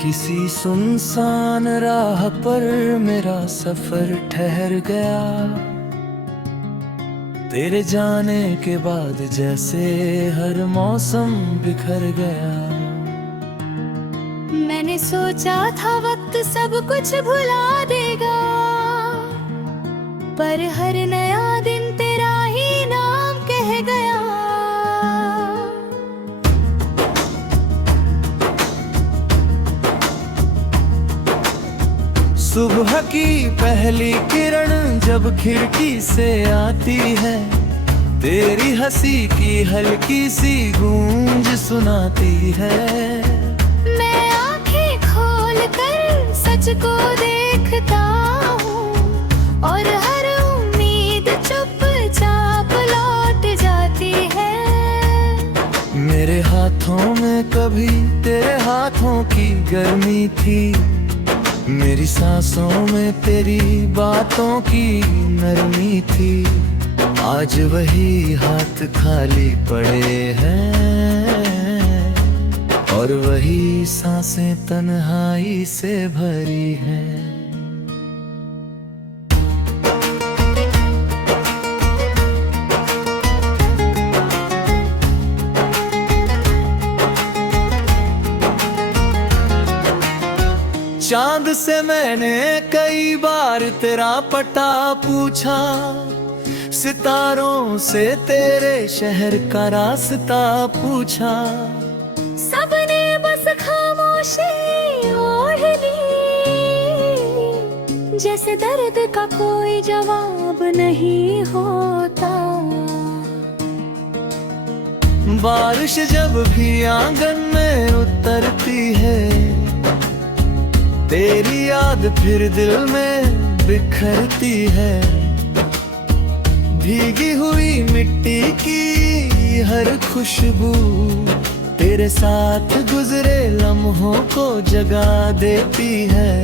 किसी सुनसान राह पर मेरा सफर ठहर गया। तेरे जाने के बाद जैसे हर मौसम बिखर गया। मैंने सोचा था वक्त सब कुछ भुला देगा, पर हर नया दिन तेरा ही नाम कह गया। सुबह की पहली किरण जब खिड़की से आती है, तेरी हंसी की हल्की सी गूंज सुनाती है। मैं आंखें खोल कर सच को देखता हूँ, और हर उम्मीद चुपचाप लौट जाती है। मेरे हाथों में कभी तेरे हाथों की गर्मी थी, मेरी सांसों में तेरी बातों की नरमी थी। आज वही हाथ खाली पड़े हैं, और वही सांसें तन्हाई से भरी हैं। चांद से मैंने कई बार तेरा पता पूछा, सितारों से तेरे शहर का रास्ता पूछा। सबने बस खामोशी ओढ़ ली, जैसे दर्द का कोई जवाब नहीं होता। बारिश जब भी आंगन में उतरती है, तेरी याद फिर दिल में बिखरती है। भीगी हुई मिट्टी की हर खुशबू तेरे साथ गुजरे लम्हों को जगा देती है।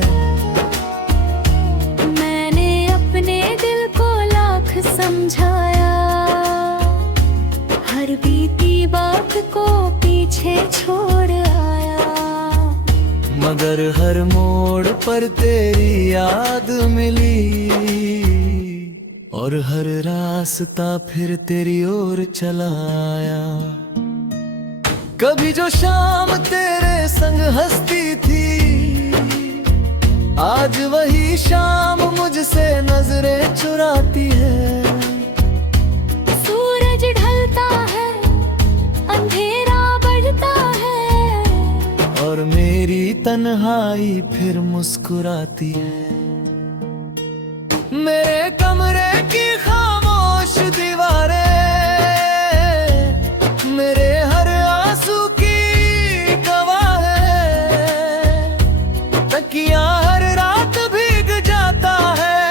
मैंने अपने दिल को लाख समझाया, हर बीती बात को पीछे छोड़ आया। मगर हर मोड़ पर तेरी याद मिली, और हर रास्ता फिर तेरी ओर चला आया। कभी जो शाम तेरे संग हंसती थी, आज वही शाम मुझसे नजरें चुराती है। सूरज ढलता है, अंधेरा बढ़ता है, और मेरी तन्हाई फिर मुस्कुराती है। मेरे कमरे की खामोश दीवारें मेरे हर आंसू की गवाह है। तकिया हर रात भीग जाता है,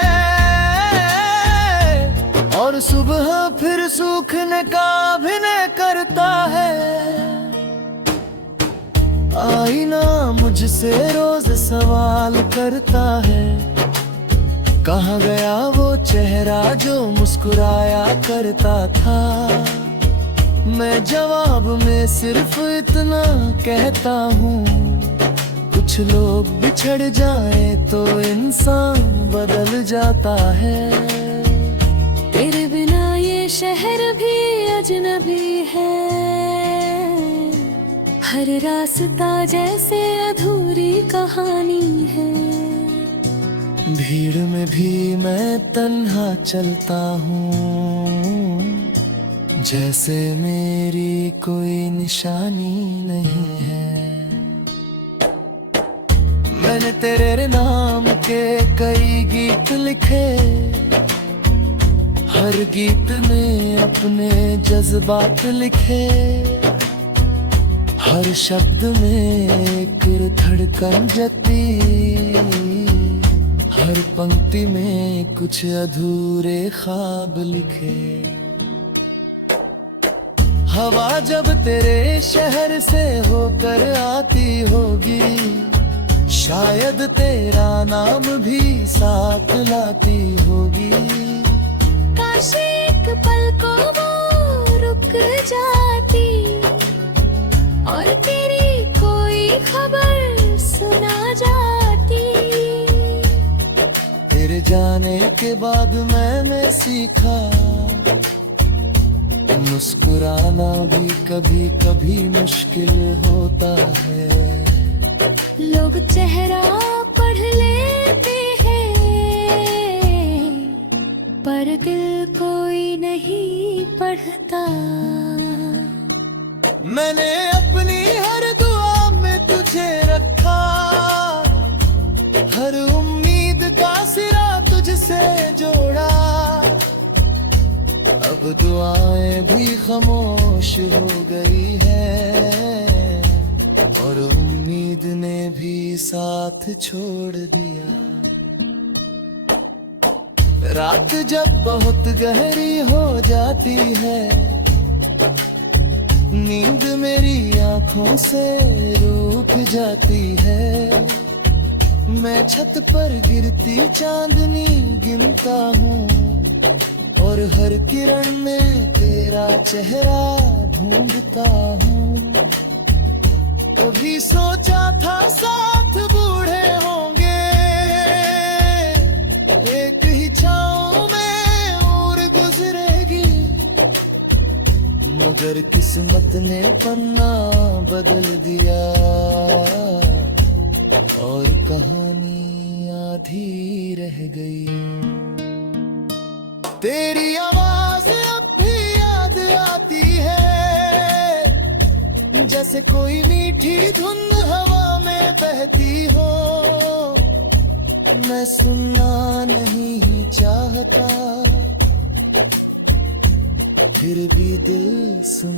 और सुबह फिर सूखने का अभिनय करता है। आईना मुझसे रोज सवाल करता है, कहाँ गया वो चेहरा जो मुस्कुराया करता था। मैं जवाब में सिर्फ इतना कहता हूँ, कुछ लोग बिछड़ जाए तो इंसान बदल जाता है। तेरे बिना ये शहर भी अजनबी है, हर रास्ता जैसे अधूरी कहानी है। भीड़ में भी मैं तन्हा चलता हूँ, जैसे मेरी कोई निशानी नहीं है। मैंने तेरे नाम के कई गीत लिखे, हर गीत में अपने जज्बात लिखे। हर शब्द में एक धड़कन जती, हर पंक्ति में कुछ अधूरे ख्वाब लिखे। हवा जब तेरे शहर से होकर आती होगी, शायद तेरा नाम भी साथ लाती होगी। काश एक पल को वो रुक जाती, और तेरी कोई खबर सुना जाने के बाद मैंने सीखा, मुस्कुराना भी कभी कभी मुश्किल होता है। लोग चेहरा पढ़ लेते हैं, पर दिल कोई नहीं पढ़ता। मैंने अपनी हर दुआ में तुझे रखा, हर उम्मीद का सिरा तुझसे जोड़ा। अब दुआएं भी खामोश हो गई है, और उम्मीद ने भी साथ छोड़ दिया। रात जब बहुत गहरी हो जाती है, नींद मेरी आंखों से रुक जाती है। मैं छत पर गिरती चांदनी गिनता हूँ, और हर किरण में तेरा चेहरा ढूंढता हूँ। कभी सोचा था साथ बूढ़े होंगे, एक ही छाँव में उम्र गुजरेगी। मगर किस्मत ने पन्ना बदल दिया, और कहानी आधी रह गई। तेरी आवाज अब भी याद आती है, जैसे कोई मीठी धुन हवा में बहती हो। मैं सुनना नहीं चाहता, फिर भी दिल सुन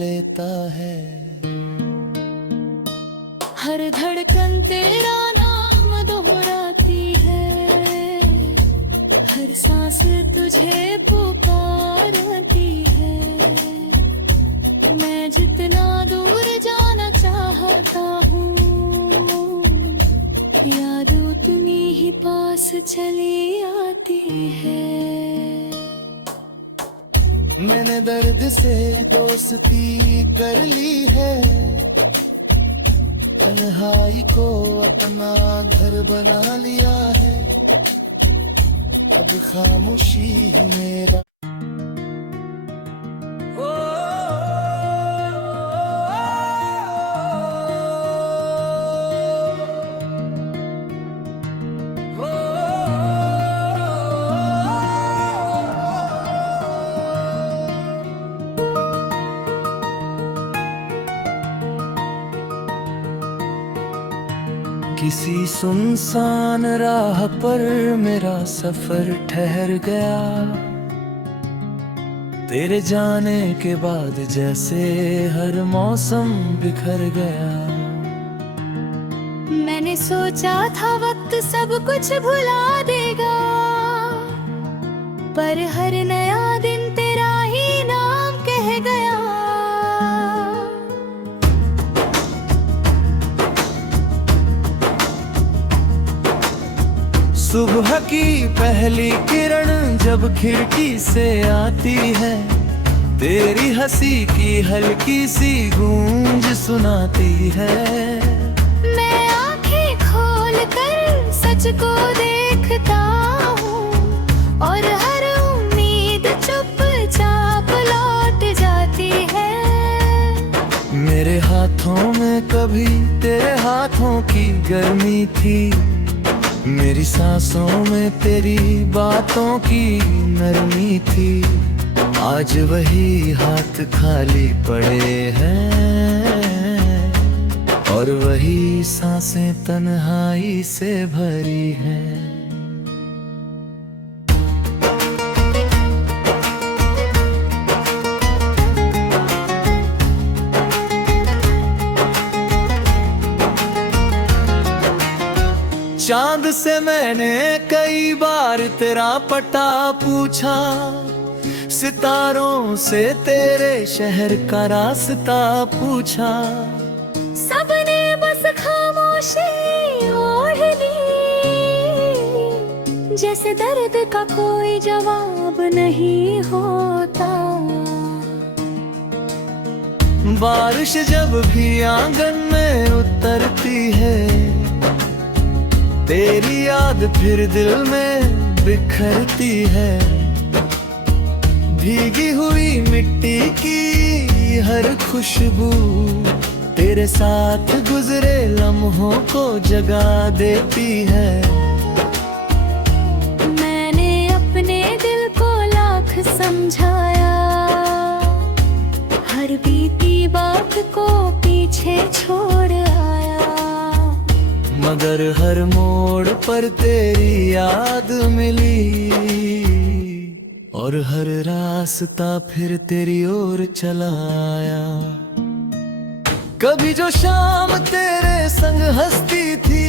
लेता है। हर धड़कन तेरा नाम दोहराती है, हर सांस तुझे पुकारती है। मैं जितना दूर जाना चाहता हूँ, याद उतनी ही पास चली आती है। मैंने दर्द से दोस्ती कर ली है, तन्हाई को अपना घर बना लिया है। अब खामोशी मेरा किसी सुनसान राह पर मेरा सफर ठहर गया। तेरे जाने के बाद जैसे हर मौसम बिखर गया। मैंने सोचा था वक्त सब कुछ भुला देगा, पर हर नया दिन तेरा ही नाम कह गया। सुबह की पहली किरण जब खिड़की से आती है, तेरी हंसी की हल्की सी गूंज सुनाती है। मैं आंखें खोल कर सच को देखता हूँ, और हर उम्मीद चुपचाप लौट जाती है। मेरे हाथों में कभी तेरे हाथों की गर्मी थी, मेरी सांसों में तेरी बातों की नरमी थी। आज वही हाथ खाली पड़े हैं, और वही सांसें तन्हाई से भरी हैं। चांद से मैंने कई बार तेरा पता पूछा, सितारों से तेरे शहर का रास्ता पूछा। सबने बस खामोशी ओढ़ ली, जैसे दर्द का कोई जवाब नहीं होता। बारिश जब भी आंगन में उतरती है, तेरी याद फिर दिल में बिखरती है। भीगी हुई मिट्टी की हर खुशबू तेरे साथ गुजरे लम्हों को जगा देती है। मैंने अपने दिल को लाख समझाया, हर बीती बात को पीछे छोड़ आया। मगर हर मोड़ पर तेरी याद मिली, और हर रास्ता फिर तेरी ओर चला आया। कभी जो शाम तेरे संग हंसती थी,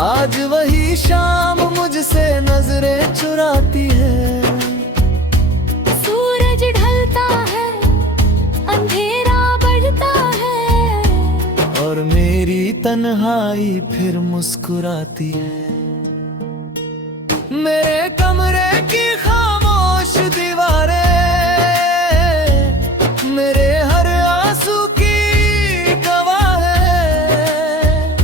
आज वही शाम मुझसे नजरें चुराती है। सूरज ढलता है, अंधेरा बढ़ता है, और मेरी तन्हाई फिर मुस्कुराती है। मेरे कमरे की खामोश दीवारें मेरे हर आंसू की गवाह है।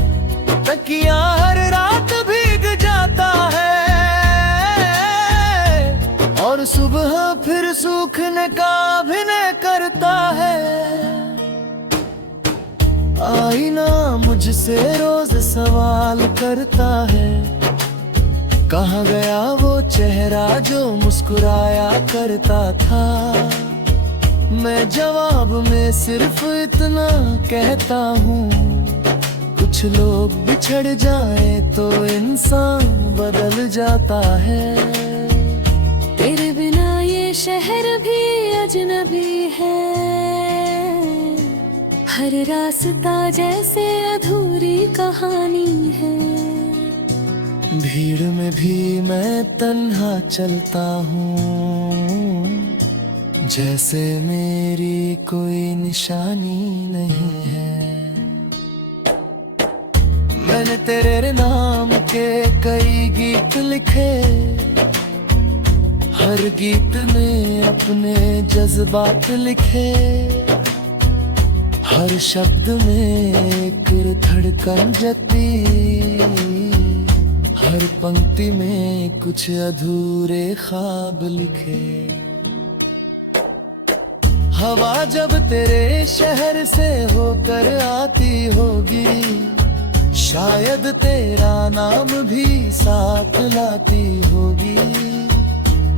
तकिया हर रात भीग जाता है, और सुबह फिर सूखने का अभिनय करता है। आईना मुझसे रोज सवाल करता है, कहाँ गया वो चेहरा जो मुस्कुराया करता था। मैं जवाब में सिर्फ इतना कहता हूँ, कुछ लोग बिछड़ जाए तो इंसान बदल जाता है। तेरे बिना ये शहर भी अजनबी है, हर रास्ता जैसे अधूरी कहानी है। भीड़ में भी मैं तन्हा चलता हूँ, जैसे मेरी कोई निशानी नहीं है। मैंने तेरे नाम के कई गीत लिखे, हर गीत में अपने जज्बात लिखे। हर शब्द में एक धड़कन जती, हर पंक्ति में कुछ अधूरे ख्वाब लिखे। हवा जब तेरे शहर से होकर आती होगी, शायद तेरा नाम भी साथ लाती होगी।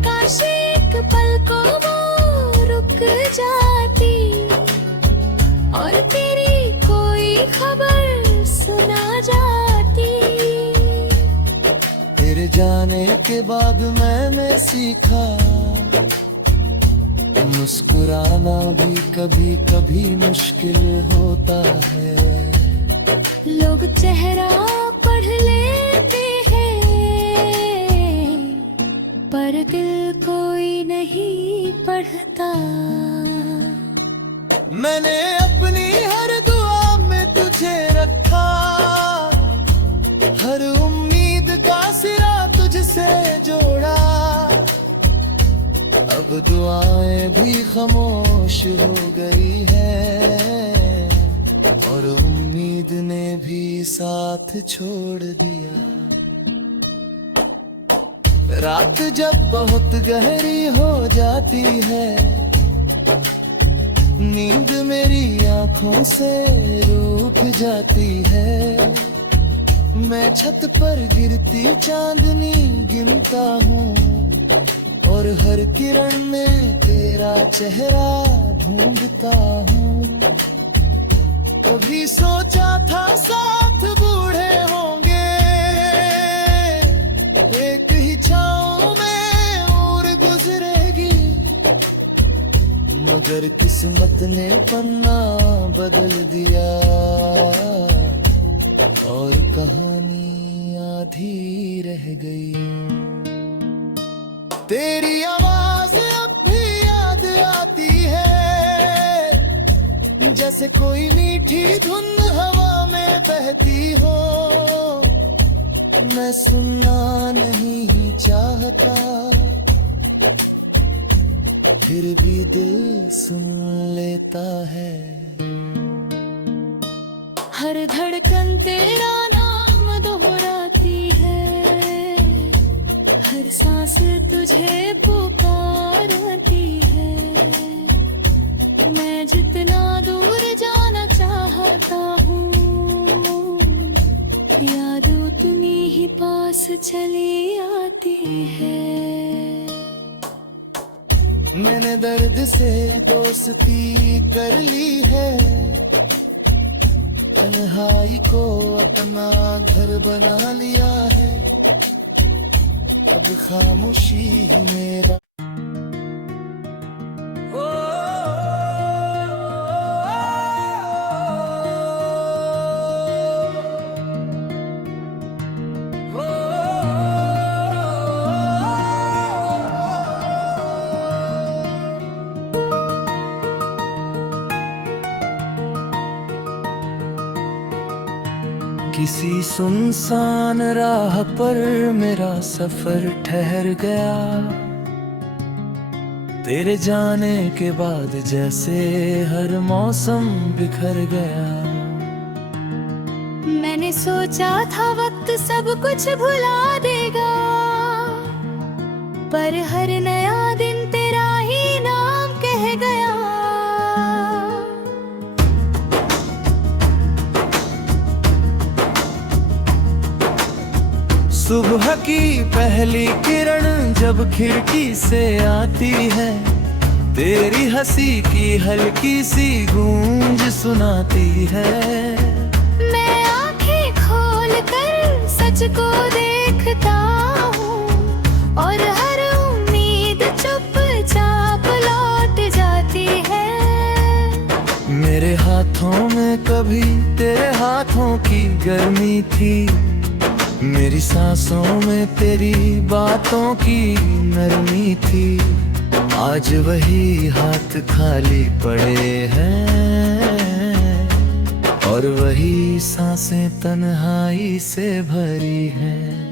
काश एक पल को वो रुक जाती, और तेरी कोई खबर सुना जाती। तेरे जाने के बाद मैंने सीखा, मुस्कुराना भी कभी कभी मुश्किल होता है। लोग चेहरा पढ़ लेते हैं, पर दिल कोई नहीं पढ़ता। मैंने अपनी हर दुआ में तुझे रखा, हर उम्मीद का सिरा तुझसे जोड़ा। अब दुआएं भी खामोश हो गई है, और उम्मीद ने भी साथ छोड़ दिया। रात जब बहुत गहरी हो जाती है, नींद मेरी आंखों से रूठ जाती है। मैं छत पर गिरती चांदनी गिनता हूँ, और हर किरण में तेरा चेहरा ढूंढता हूँ। कभी सोचा था साथ बूढ़े होंगे, एक ही छाँव में उम्र गुजरेगी। मगर किस्मत ने पन्ना बदल दिया, और कहानी आधी रह गई। तेरी आवाज अब भी याद आती है, जैसे कोई मीठी धुन हवा में बहती हो। मैं सुनना नहीं चाहता, फिर भी दिल सुन लेता है। हर धड़कन तेरा नाम दोहराती है, हर सांस तुझे पुकारती है। मैं जितना दूर जाना चाहता हूँ, याद उतनी ही पास चली आती है। मैंने दर्द से दोस्ती कर ली है, तन्हाई को अपना घर बना लिया है। अब खामोशी ही मेरा किसी सुनसान राह पर मेरा सफर ठहर गया। तेरे जाने के बाद जैसे हर मौसम बिखर गया। मैंने सोचा था वक्त सब कुछ भुला देगा, पर हर नया दिन तेरा ही नाम कह गया। सुबह की पहली किरण जब खिड़की से आती है, तेरी हंसी की हल्की सी गूंज सुनाती है। मैं आंखें खोल कर सच को देखता हूँ, और हर उम्मीद चुपचाप लौट जाती है। मेरे हाथों में कभी तेरे हाथों की गर्मी थी, मेरी सांसों में तेरी बातों की नरमी थी। आज वही हाथ खाली पड़े हैं, और वही सांसें तन्हाई से भरी हैं।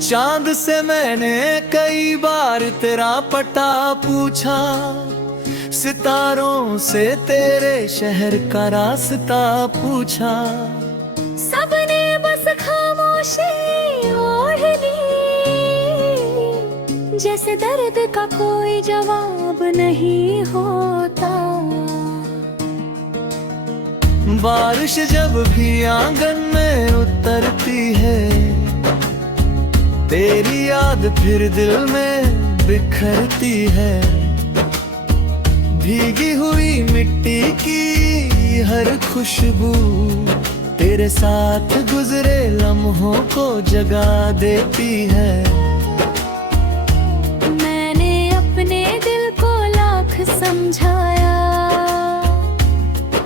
चांद से मैंने कई बार तेरा पता पूछा, सितारों से तेरे शहर का रास्ता पूछा। सबने बस खामोशी ओढ़ ली, जैसे दर्द का कोई जवाब नहीं होता। बारिश जब भी आंगन में उतरती है, तेरी याद फिर दिल में बिखरती है। भीगी हुई मिट्टी की हर खुशबू तेरे साथ गुजरे लम्हों को जगा देती है। मैंने अपने दिल को लाख समझाया,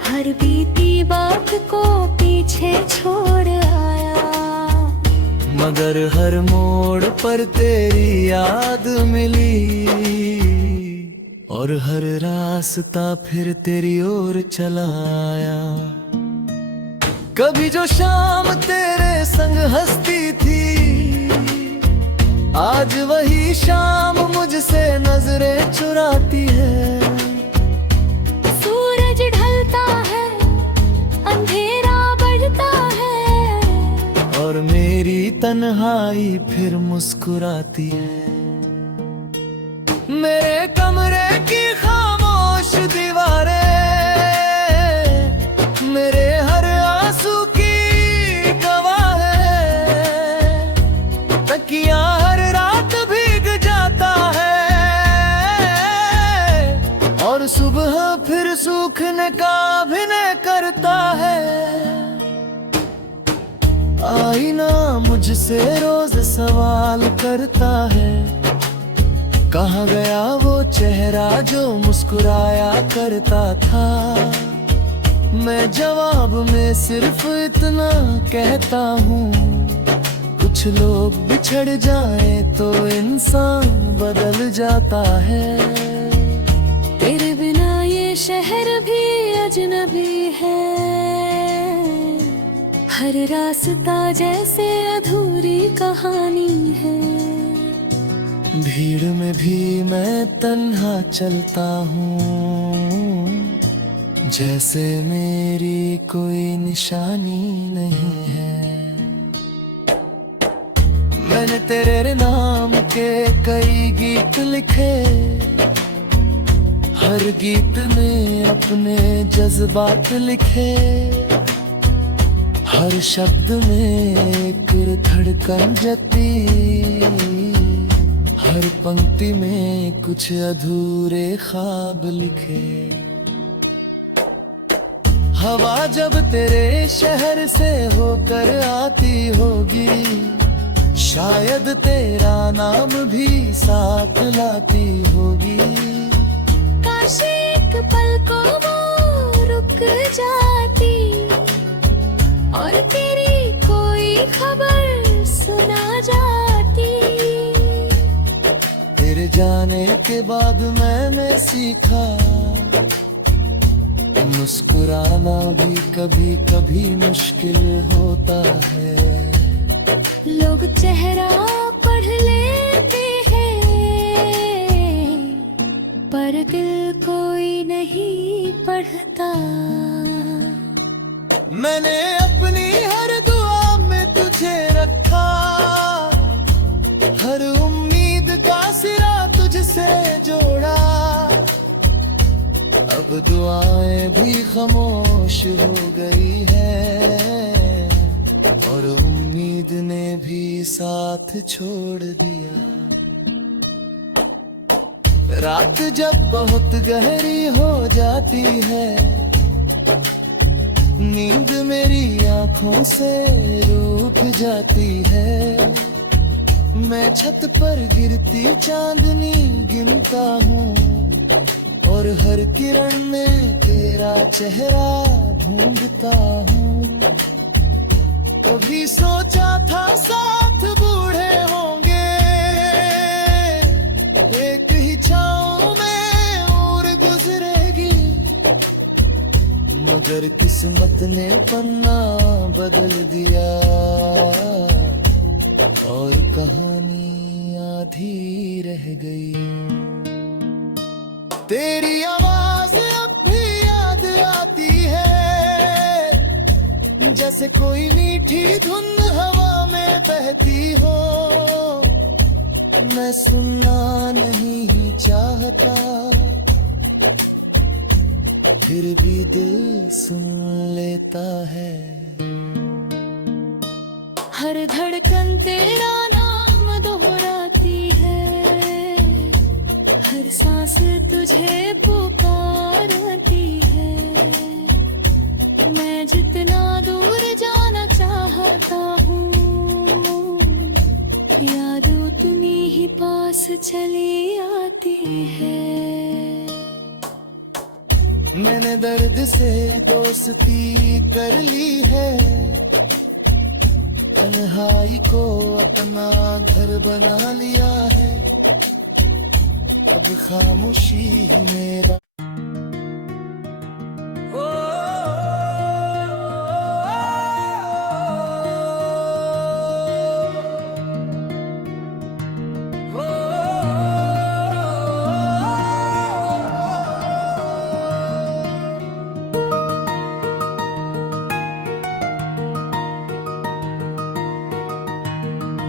हर बीती बात को पीछे छोड़ आया। मगर हर मोड़ पर तेरी याद मिली, और हर रास्ता फिर तेरी ओर चला आया। कभी जो शाम तेरे संग हंसती थी, आज वही शाम मुझसे नजरें चुराती है। सूरज ढलता है, अंधेरा बढ़ता है, और मेरी तन्हाई फिर मुस्कुराती है। मेरे कमरे की खामोश दीवारें मेरे हर आंसू की गवाह है। तकिया हर रात भीग जाता है, और सुबह फिर सूखने का अभिनय करता है। आईना मुझसे रोज सवाल करता है, कहाँ गया वो चेहरा जो मुस्कुराया करता था। मैं जवाब में सिर्फ इतना कहता हूँ, कुछ लोग बिछड़ जाए तो इंसान बदल जाता है। तेरे बिना ये शहर भी अजनबी है, हर रास्ता जैसे अधूरी कहानी है। भीड़ में भी मैं तन्हा चलता हूँ, जैसे मेरी कोई निशानी नहीं है। मैंने तेरे नाम के कई गीत लिखे, हर गीत में अपने जज्बात लिखे, हर शब्द में एक धड़कन जती, हर पंक्ति में कुछ अधूरे ख्वाब लिखे। हवा जब तेरे शहर से होकर आती होगी, शायद तेरा नाम भी साथ लाती होगी। काश एक पल को वो रुक जाती और तेरी कोई खबर सुना जाती। तेरे जाने के बाद मैंने सीखा, मुस्कुराना भी कभी कभी मुश्किल होता है। लोग चेहरा पढ़ लेते हैं, पर दिल कोई नहीं पढ़ता। मैंने अपनी हर दुआ में तुझे रखा, हर उम्मीद का सिरा तुझसे जोड़ा। अब दुआएं भी खामोश हो गई है और उम्मीद ने भी साथ छोड़ दिया। रात जब बहुत गहरी हो जाती है, नींद मेरी आंखों से रुक जाती है। मैं छत पर गिरती चांदनी गिनता हूँ और हर किरण में तेरा चेहरा ढूंढता हूँ। कभी सोचा था साथ बूढ़े होंगे, एक ही छाँव में उम्र गुजरेगी, मगर किस्मत ने पन्ना बदल दिया और कहानी आधी रह गई। तेरी आवाज अब भी याद आती है, जैसे कोई मीठी धुन हवा में बहती हो। मैं सुनना नहीं चाहता, फिर भी दिल सुन लेता है। हर धड़कन तेरा नाम दोहराती है, हर सांस तुझे पुकारती है। मैं जितना दूर जाना चाहता हूँ, याद उतनी ही पास चली आती है। मैंने दर्द से दोस्ती कर ली है, तन्हाई को अपना घर बना लिया है। अब खामोशी मेरा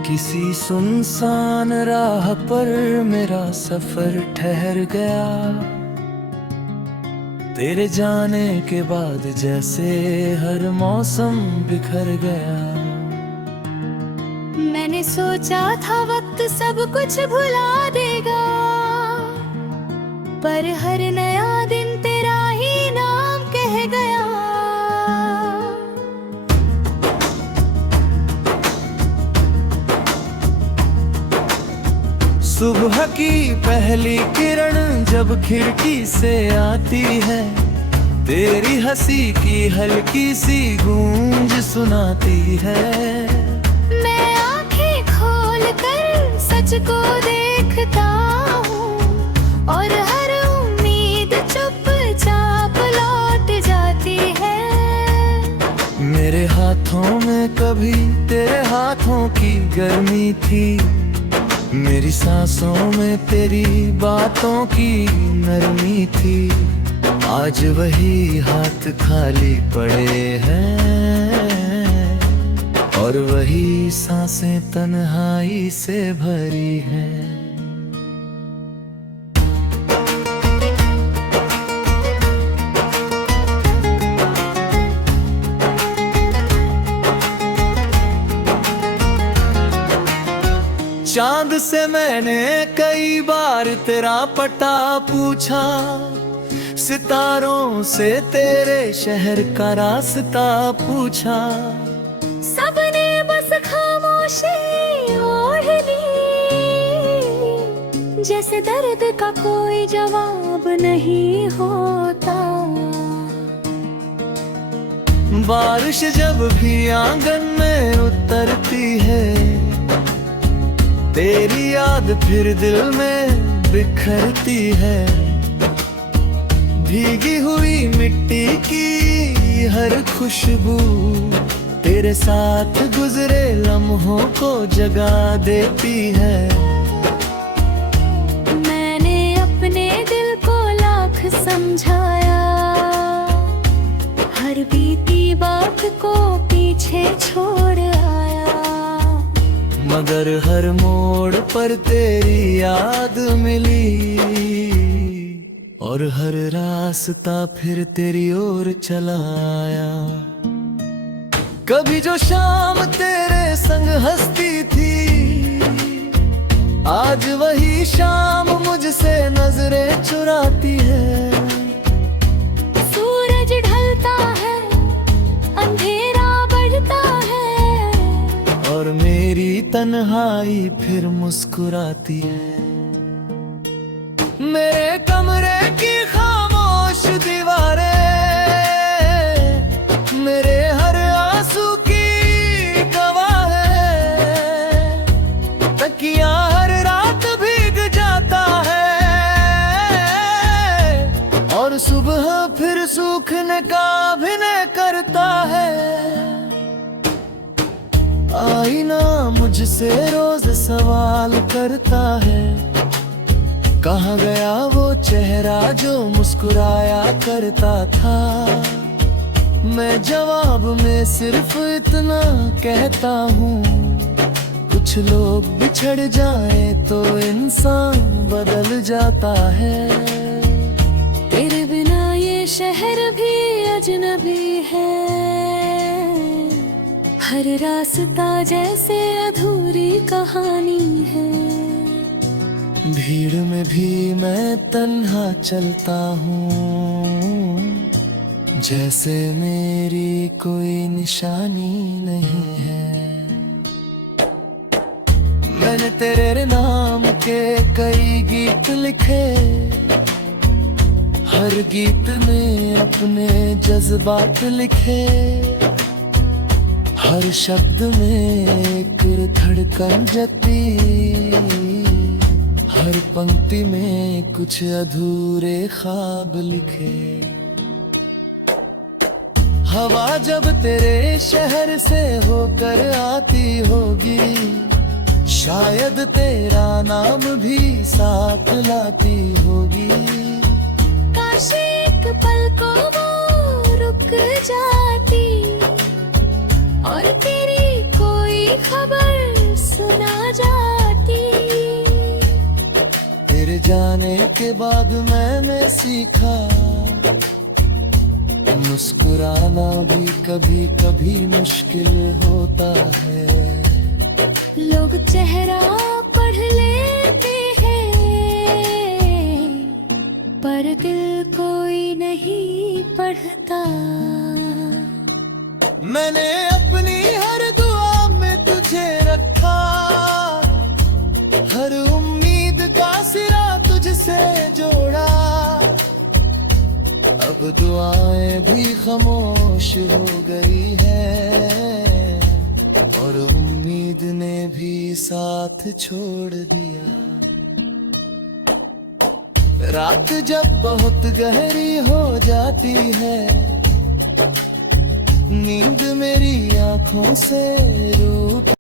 किसी सुनसान राह पर मेरा सफर ठहर गया। तेरे जाने के बाद जैसे हर मौसम बिखर गया। मैंने सोचा था वक्त सब कुछ भुला देगा, पर हर नया दिन तेरा ही नाम कह गया। सुबह की पहली किरण जब खिड़की से आती है, तेरी हंसी की हल्की सी गूंज सुनाती है। मैं आंखें खोल कर सच को देखता हूँ और हर उम्मीद चुपचाप लौट जाती है। मेरे हाथों में कभी तेरे हाथों की गर्मी थी, मेरी सांसों में तेरी बातों की नरमी थी, आज वही हाथ खाली पड़े हैं और वही सांसें तन्हाई से भरी हैं। चांद से मैंने कई बार तेरा पता पूछा, सितारों से तेरे शहर का रास्ता पूछा, सबने बस खामोशी ओढ़ ली, जैसे दर्द का कोई जवाब नहीं होता। बारिश जब भी आंगन में उतरती है, तेरी याद फिर दिल में बिखरती है। भीगी हुई मिट्टी की हर खुशबू तेरे साथ गुजरे लम्हों को जगा देती है। मैंने अपने दिल को लाख समझाया, हर बीती बात को पीछे छोड़ आया, मगर हर मोड़ पर तेरी याद मिली और हर रास्ता फिर तेरी ओर चला आया। कभी जो शाम तेरे संग हंसती थी, आज वही शाम मुझसे नजरें चुराती है। सूरज ढलता है, अंधेरा बढ़ता है, और मेरी तन्हाई फिर मुस्कुराती है। मेरे कमरे की खामोश दीवारें मेरे हर आंसू की गवाह है। तकिया हर रात भीग जाता है और सुबह फिर सूखने का अभिनय करता है। आईना मुझसे रोज सवाल करता है, कहाँ गया वो चेहरा जो मुस्कुराया करता था। मैं जवाब में सिर्फ इतना कहता हूँ, कुछ लोग बिछड़ जाए तो इंसान बदल जाता है। तेरे बिना ये शहर भी अजनबी है, हर रास्ता जैसे अधूरी कहानी है। भीड़ में भी मैं तन्हा चलता हूँ, जैसे मेरी कोई निशानी नहीं है। मैंने तेरे नाम के कई गीत लिखे, हर गीत में अपने जज्बात लिखे, हर शब्द में एक धड़कन जती, हर पंक्ति में कुछ अधूरे ख्वाब लिखे। हवा जब तेरे शहर से होकर आती होगी, शायद तेरा नाम भी साथ लाती होगी। काश एक पल को वो रुक जाती और तेरी कोई खबर सुना जाती। तेरे जाने के बाद मैंने सीखा, मुस्कुराना भी कभी कभी मुश्किल होता है। लोग चेहरा पढ़ लेते हैं, पर दिल कोई नहीं पढ़ता। मैंने अपनी हर दुआ में तुझे रखा, हर उम्मीद का सिरा तुझसे जोड़ा। अब दुआएं भी खामोश हो गई है और उम्मीद ने भी साथ छोड़ दिया। रात जब बहुत गहरी हो जाती है, नींद मेरी आंखों से रूठ